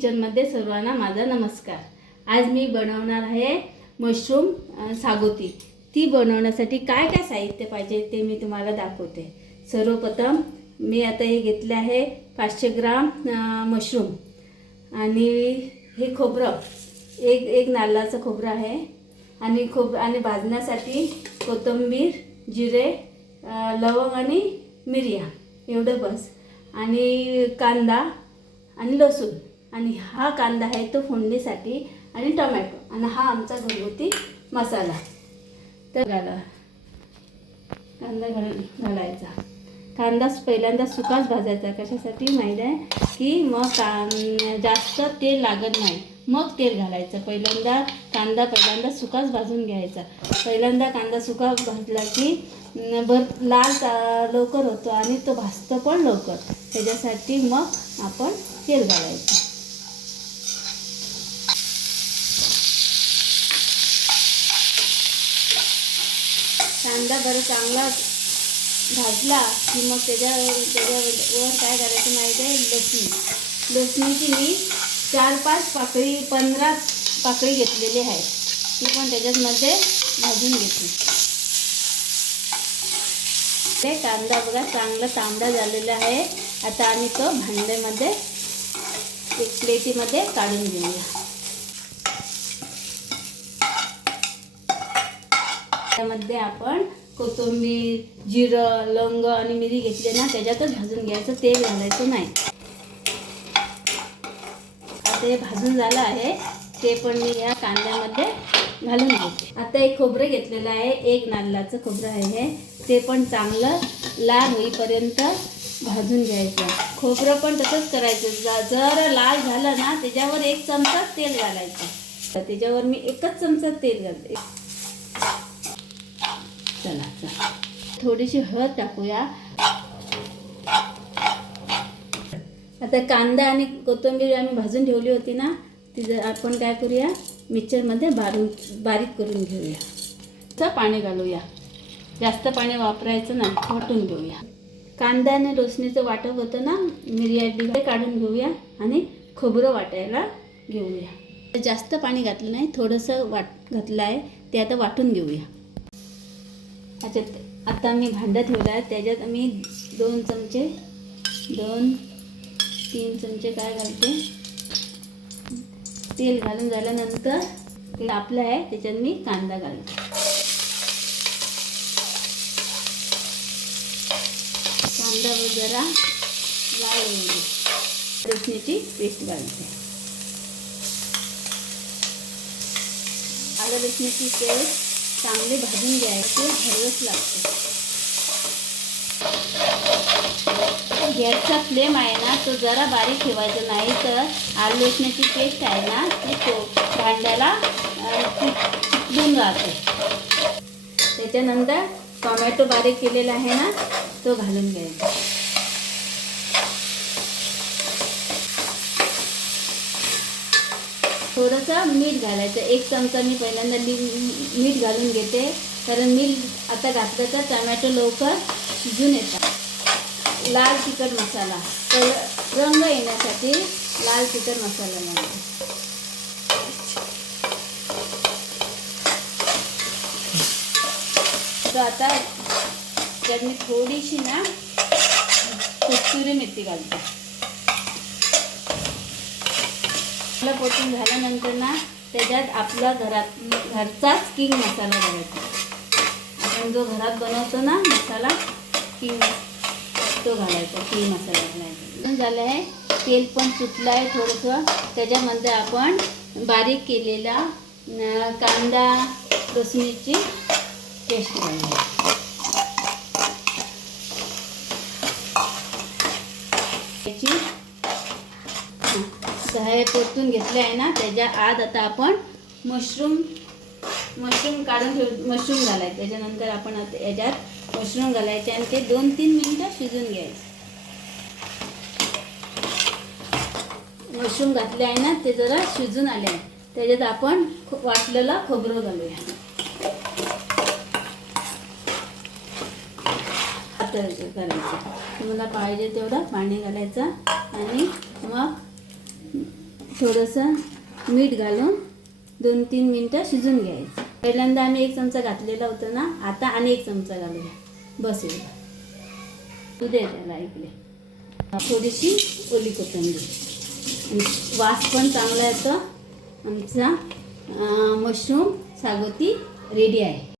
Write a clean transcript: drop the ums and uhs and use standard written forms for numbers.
किचनमध्ये सर्वांना माझा नमस्कार। आज मी बनवणार आहे मशरूम सागोती। ती बनवण्यासाठी काय काय साहित्य पाहिजे ते मी तुम्हाला दाखवते। सर्वप्रथम मी आता हे घेतले आहे 500 ग्राम मशरूम आणि हे खोबरं एक नारळाचं खोबरं आहे आणि भाजण्यासाठी कोथिंबीर, जिरे, लवंग आणि मिरिया एवढं बस आणि कांदा आणि लसूण आणि हा कांदा आहे तो फोडणीसाठी आणि टोमॅटो आणि हा आमचा घरगुती मसाला। तर कांदा घालायचा। कांदा पहिल्यांदा सुकाच भाजायचा। कशासाठी माहिती आहे की मग जास्त तेल लागत नाही, मग तेल घालायचं। कांदा सुकाच भाजून घ्यायचा। पहिल्यांदा कांदा सुका भाजला की लाल लवकर होतो आणि तो भाजतो पण लवकर। त्याच्यासाठी मग आपण तेल घालायचं। कांदा बरं चांगला भाजला की मग त्याच्यावर काय करायचं माहिती आहे, लसणीची मी 4-5 पाकळी 15 पाकळी घेतलेली आहे, ती पण त्याच्यामध्ये भाजून घेतली। ते कांदा बघा चांगला तांबडा झालेला आहे। आता आम्ही तो भांड्यामध्ये एक प्लेटीमध्ये काढून घेऊया। त्यामध्ये आपण कोथिंबीर, जिरं, लवंग आणि मिरी घेतले ना, त्याच्यातच भाजून घ्यायचं, तेल घालायचं नाही। आता हे भाजून झालं आहे, ते पण मी या कांद्यामध्ये घालून घेते। आता एक खोबरं घेतलेलं आहे, एक नारळाचं खोबरं आहे, ते पण चांगलं लाल होईपर्यंत भाजून घ्यायचं। खोबरं पण तसंच करायचं। जर लाल झालं ना, त्याच्यावर 1 चमचा तेल घालायचं। त्याच्यावर मी 1च चमचा तेल घालते। चला थोडीशी हळद टाकूया। आता कांदा आणि कोथिंबीर आम्ही भाजून ठेवली होती ना, ती आपण काय करूया, मिक्सरमध्ये बारीक करून घेऊया। तर पाणी घालूया, जास्त पाणी वापरायचं नाही, वाटून घेऊया। कांदा आणि लसणीचं वाटप होतं ना, मिरिया काढून घेऊया आणि खोबरं वाटायला घेऊया। जास्त पाणी घातलं नाही, थोडंसं घातलं आहे, ते आता वाटून घेऊया। आता मी भांडं ठेवलं आहे, त्याच्यात मी 2-3 चमचे काय घालते, तेल घालून झाल्यानंतर ते आपलं आहे, त्याच्यात मी कांदा घालते। कांदा जरा लाल होईल, लसणीची पेस्ट घालते। आलं लसणीची पेस्ट चांगली भाजून घ्यायची, हलवच लागते। गॅसचा फ्लेम आहे ना, तो जरा बारीक ठेवायचा, नाही तर आलं लसणीची पेस्ट आहे ना, ती भांड्याला चिकटून राहते। त्याच्यानंतर टोमॅटो बारीक केलेला आहे ना, तो घालून घ्यायचा। थोडंसं मीठ घालायचं, 1 चमचा मी पहिल्यांदा मीठ घालून घेते, कारण मीठ आता घातलं तर टोमॅटो लवकर शिजून येतात। लाल तिखट मसाला, रंग येण्यासाठी लाल तिखट मसाला घालायचा। तर आता त्यात मी थोडीशी ना कस्तुरी मेथी घालते। आपलं पोटून झाल्यानंतर ना, त्याच्यात आपला घरचाच किंग मसाला घालायचा। आपण जो घरात बनवतो ना मसाला, किंग तो घालायचा, किंग मसाला घालायचा। झालं आहे, तेल पण सुटलं आहे थोडंसं। त्याच्यामध्ये आपण बारीक केलेला कांदा लसणीची पेस्ट घालायची। हे परतून घेतले आहे ना, त्याच्या आत आता आपण मशरूम काढून मशरूम घालायचे। त्याच्यानंतर आपण आता याच्यात मशरूम घालायचे आणि ते 2-3 मिनिटं शिजून घ्यायचे। मशरूम घातले आहे ना, ते जरा शिजून आले आहे, त्याच्यात आपण वाटलेलं खोबरं घालूया। करायचं तुम्हाला पाहिजे तेवढं पाणी घालायचं आणि मग थोडंसं मीठ घालून 2-3 मिनटं शिजून घ्यायचं. पहिल्यांदा आम्ही 1 चमचा घातलेला होता ना, आता आणि 1 चमचा घालूया. बस एवढं. दूध आहे त्याला इकडे. थोडीशी ओली कोथिंबीर. वास पण चांगला येतो. आमचा मशरूम सागोती रेडी आहे.